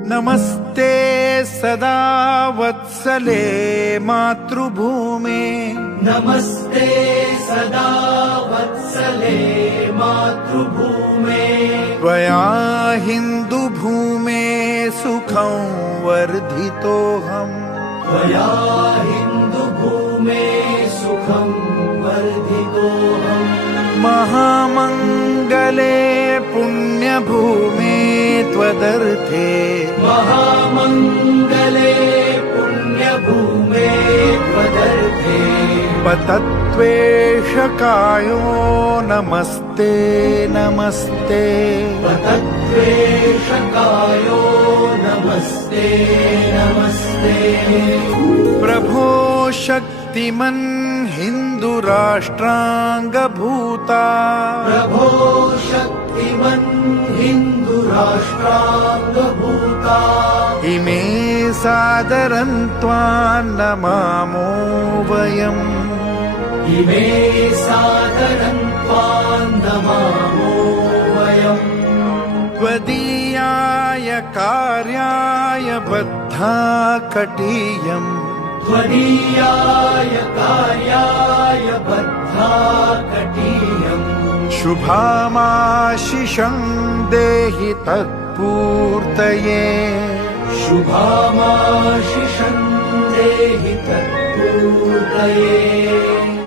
नमस्ते सदा वत्सले मातृभूमे नमस्ते सदा वत्सले मातृभूमे त्वया हिन्दुभूमे सुखं वर्धितोऽहम् त्वया हिन्दुभूमे सुखं वर्धितोऽहम् महामङ्गले पुण्यभूमे त्वदर्थे महामङ्गले पुण्यभूमे त्वदर्थे पतत्वेषकायो नमस्ते नमस्ते पतत्वेषकायो नमस्ते नमस्ते प्रभो शक्तिमन् हिन्दुराष्ट्राङ्गभूता प्रभो शक्तिमन् हिन्दुराष्ट्राङ्गभूता इमे सादरं त्वां नमामो वयम् इमे सादरं त्वां नमामो वयम् त्वदीयाय कार्याय बद्धा कटीयम् त्वदीयाय कार्याय बद्धा कटीयम् शुभामाशिषं देहि तत्पूर्तये शुभामाशिषं देहि तत्पूर्तये